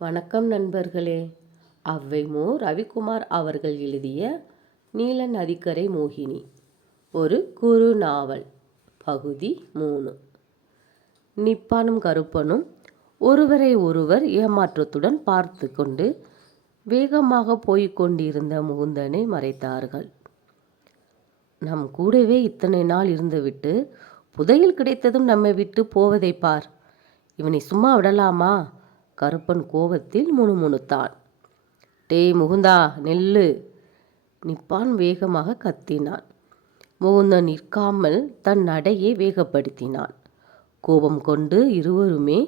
வணக்கம் நண்பர்களே. ஔவை மு. ரவிக்குமார் அவர்கள் எழுதிய நீல நதிக்கரை மோகினி ஒரு குறு நாவல் பகுதி 3. நிப்பானும் கருப்பனும் ஒருவரை ஒருவர் ஏமாற்றத்துடன் பார்த்து கொண்டு வேகமாக போய்க் கொண்டிருந்த முகுந்தனை மறைத்தார்கள். நம் கூடவே இத்தனை நாள் இருந்துவிட்டு புதையல் கிடைத்ததும் நம்மை விட்டு போவதை பார். இவனை சும்மா விடலாமா? கருப்பன் கோபத்தில் முணுமுணுத்தான். டேய் முகுந்தா, நெல்லு! நிப்பான் வேகமாக கத்தினான். முகுந்தன் நிற்காமல் தன் நடையை வேகப்படுத்தினான். கோபம் கொண்டு இருவருமே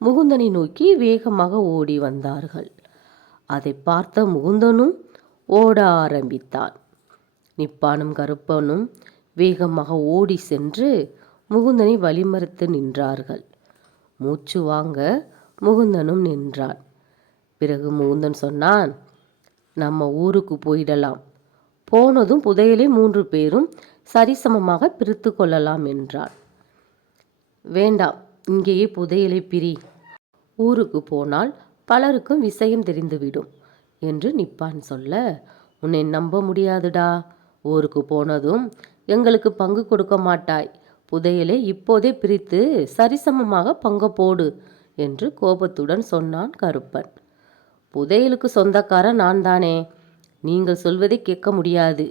முகுந்தனை நோக்கி வேகமாக ஓடி வந்தார்கள். அதை பார்த்த முகுந்தனும் ஓட ஆரம்பித்தான். நிப்பானும் கருப்பனும் வேகமாக ஓடி சென்று முகுந்தனை வழிமறித்து நின்றார்கள். மூச்சு வாங்க முகுந்தனும் நின்றான். பிறகு முகுந்தன் சொன்னான், நம்ம ஊருக்கு போயிடலாம். போனதும் புதையலை 3 பேரும் சரிசமமாக பிரித்து கொள்ளலாம் என்றான். வேண்டாம், இங்கேயே புதையலை பிரி. ஊருக்கு போனால் பலருக்கும் விஷயம் தெரிந்துவிடும் என்று நிப்பான் சொல்ல, உன்னை நம்ப முடியாதுடா. ஊருக்கு போனதும் எங்களுக்கு பங்கு கொடுக்க மாட்டாய். புதையலை இப்போதே பிரித்து சரிசமமாக பங்கு போடு என்று கோபத்துடன் சொன்னான் கருப்பன். புதையலுக்கு சொந்தக்காரன் நான் தானே. நீங்கள் சொல்வதை கேட்க முடியாது.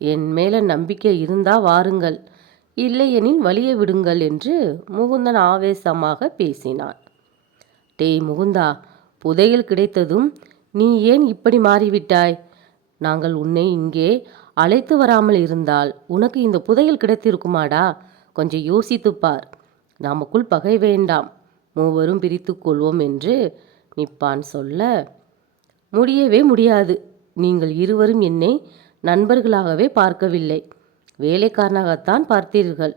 என் மேல நம்பிக்கை இருந்தா வாருங்கள், இல்லையெனில் வழிய விடுங்கள் என்று முகுந்தன் ஆவேசமாக பேசினான். டேய் முகுந்தா, புதையல் கிடைத்ததும் நீ ஏன் இப்படி மாறிவிட்டாய்? நாங்கள் உன்னை இங்கே அழைத்து வராமல் இருந்தால் உனக்கு இந்த புதையல் கிடைத்திருக்குமாடா? கொஞ்சம் யோசித்துப்பார். நமக்குள் பகை வேண்டாம், மூவரும் பிரித்து கொள்வோம் என்று நிப்பான் சொல்ல, முடியவே முடியாது. நீங்கள் இருவரும் என்னை நண்பர்களாகவே பார்க்கவில்லை, வேலைக்காரனாகத்தான் பார்த்தீர்கள்.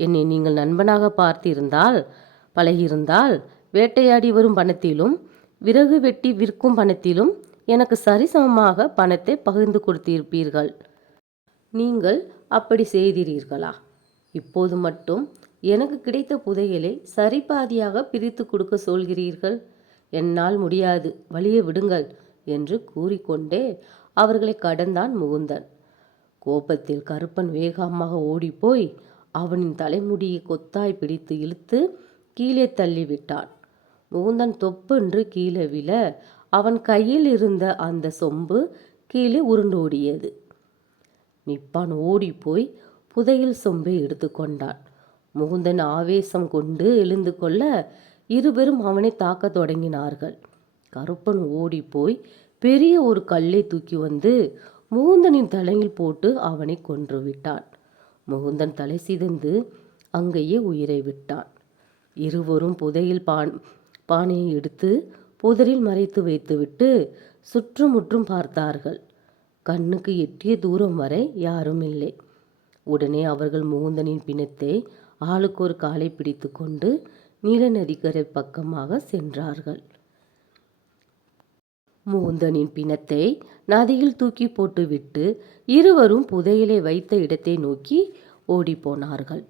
என்னை நீங்கள் நண்பனாக பார்த்திருந்தால், பழகியிருந்தால், வேட்டையாடி வரும் பணத்திலும் விறகு வெட்டி விற்கும் பணத்திலும் எனக்கு சரிசமமாக பணத்தை பகிர்ந்து கொடுத்திருப்பீர்கள். நீங்கள் அப்படி செய்தீர்களா? இப்போது மட்டும் எனக்கு கிடைத்த புதையலை சரிபாதியாக பிரித்து கொடுக்க சொல்கிறீர்கள். என்னால் முடியாது, வழியை விடுங்கள் என்று கூறிக்கொண்டே அவர்களை கடந்தான் முகுந்தன். கோபத்தில் கருப்பன் வேகமாக ஓடிப்போய் அவனின் தலைமுடியை கொத்தாய் பிடித்து இழுத்து கீழே தள்ளிவிட்டான். முகுந்தன் தொப்பென்று கீழே விழ அவன் கையில் இருந்த அந்த சொம்பு கீழே உருண்டோடியது. நிப்பான் ஓடிப்போய் புதையல் சொம்பை எடுத்து கொண்டான். முகுந்தன் ஆவேசம் கொண்டு எழுந்து கொள்ள இருவரும் அவனை தாக்க தொடங்கினார்கள். கருப்பன் ஓடிப்போய் பெரிய ஒரு கல்லை தூக்கி வந்து முகுந்தனின் தலையில் போட்டு அவனை கொன்று விட்டான். முகுந்தன் தலை சிதைந்து அங்கேயே உயிரை விட்டான். இருவரும் புதையல் பானையை எடுத்து புதரில் மறைத்து வைத்துவிட்டு சுற்றுமுற்றும் பார்த்தார்கள். கண்ணுக்கு எட்டிய தூரம் வரை யாரும் இல்லை. உடனே அவர்கள் முகுந்தனின் பிணத்தை ஆளுக்கு ஒரு காலை பிடித்து கொண்டு நீல நதிக்கரை பக்கமாக சென்றார்கள். முகுந்தனின் பிணத்தை நதியில் தூக்கி போட்டுவிட்டு இருவரும் புதையலை வைத்த இடத்தை நோக்கி ஓடி போனார்கள்.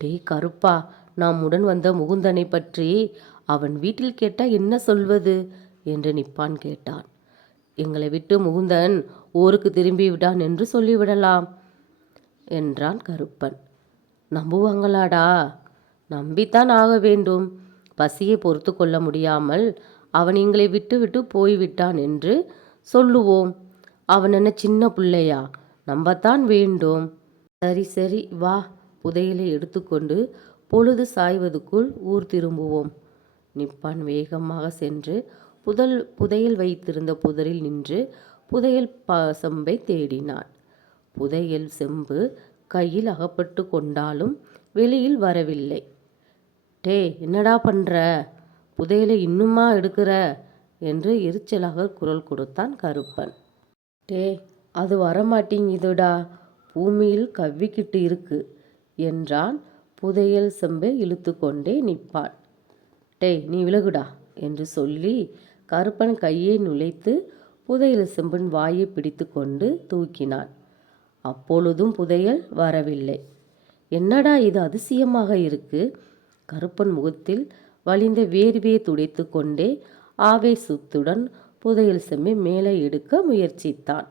டேய் கருப்பா, நாம் உடன் வந்த முகுந்தனை பற்றி அவன் வீட்டில் கேட்டால் என்ன சொல்வது என்று நிப்பான் கேட்டான். எங்களை விட்டு முகுந்தன் ஊருக்கு திரும்பி விட்டான் என்று சொல்லிவிடலாம் என்றான் கருப்பன். நம்புவாங்களாடா? நம்பித்தான் ஆக வேண்டும். பசியை பொறுத்து கொள்ள முடியாமல் அவன் எங்களை விட்டு விட்டு போய்விட்டான் என்று சொல்லுவோம். அவன் என்ன சின்ன பிள்ளையா? நம்பத்தான் வேண்டும். சரி சரி, வா, புதையலை எடுத்துக்கொண்டு பொழுது சாய்வதுக்குள் ஊர் திரும்புவோம். நிப்பான் வேகமாக சென்று புதையல் வைத்திருந்த புதரில் நின்று புதையல் செம்பை தேடினான். புதையல் செம்பு கையில் அகப்பட்டு கொண்டாலும் வெளியில் வரவில்லை. டே, என்னடா பண்ற? புதையலை இன்னுமா எடுக்கிற என்று எரிச்சலாக குரல் கொடுத்தான் கருப்பன். டே, அது வரமாட்டேங்குதுடா, பூமியில் கவ்விக்கிட்டு இருக்கு என்றான் புதையல் செம்பை இழுத்து கொண்டே நிப்பான். டேய், நீ விலகுடா என்று சொல்லி கருப்பன் கையை நுழைத்து புதையல் செம்பின் வாயை பிடித்து கொண்டு தூக்கினான். அப்பொழுதும் புதையல் வரவில்லை. என்னடா இது அதிசயமாக இருக்கு? கருப்பன் முகத்தில் வழிந்த வேர்வையை துடைத்து கொண்டே ஆவேசத்துடன் புதையல் செம்பை மேலே எடுக்க முயற்சித்தான்.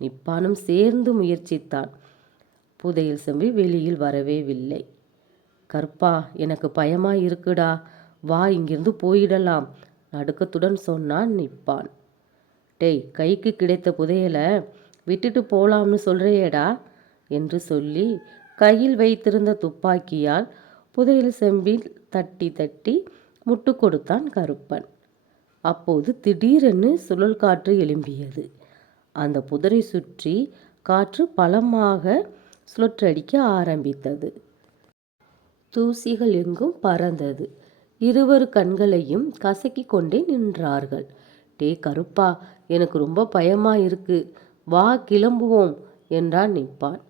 நிப்பானும் சேர்ந்து முயற்சித்தான். புதையல் செம்பு வெளியில் வரவேவில்லை. கருப்பா, எனக்கு பயமா இருக்குடா, வா இங்கிருந்து போயிடலாம், நடுக்கத்துடன் சொன்னான் நிப்பான். டேய், கைக்கு கிடைத்த புதையலை விட்டுட்டு போலாம்னு சொல்றியேடா என்று சொல்லி கையில் வைத்திருந்த துப்பாக்கியால் புதையல் செம்பில் தட்டி தட்டி முட்டு கொடுத்தான் கருப்பன். அப்போது திடீரென்று சுழல் காற்று எழும்பியது. அந்த புதரை சுற்றி காற்று பலமாக சுழற்றடிக்க ஆரம்பித்தது. தூசிகள் எங்கும் பறந்தது. இருவர் கண்களையும் கசக்கி கொண்டே நின்றார்கள். டே கருப்பா, எனக்கு ரொம்ப பயமா இருக்கு, வா கிளம்புவோம் என்றான் நிப்பான்.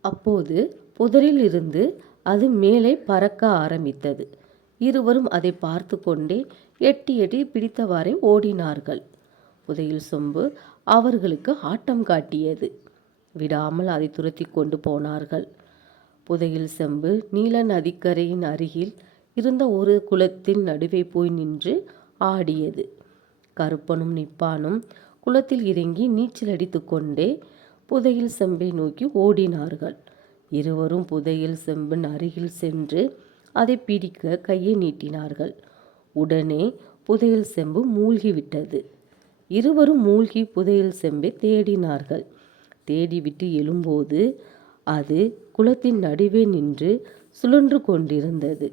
அப்போது புதரில் இருந்து அது மேலே பறக்க ஆரம்பித்தது. இருவரும் அதை பார்த்து கொண்டே எட்டி எட்டி பிடித்தவாறே ஓடினார்கள். புதையல் சொம்பு அவர்களுக்கு ஆட்டம் காட்டியது. விடாமல் அதை துரத்தி கொண்டு போனார்கள். புதையல் செம்பு நீல நதிக்கரையின் அருகில் இருந்த ஒரு குளத்தின் நடுவே போய் நின்று ஆடியது. கருப்பனும் நிப்பானும் குளத்தில் இறங்கி நீச்சல் அடித்து கொண்டே புதையல் செம்பை நோக்கி ஓடினார்கள். இருவரும் புதையல் செம்பின் அருகில் சென்று அதை பிடிக்க கையை நீட்டினார்கள். உடனே புதையல் செம்பு மூழ்கிவிட்டது. இருவரும் மூழ்கி புதையல் செம்பை தேடினார்கள். தேடிவிட்டு எழும்போது அது குளத்தின் நடுவே நின்று சுழன்று கொண்டிருந்தது.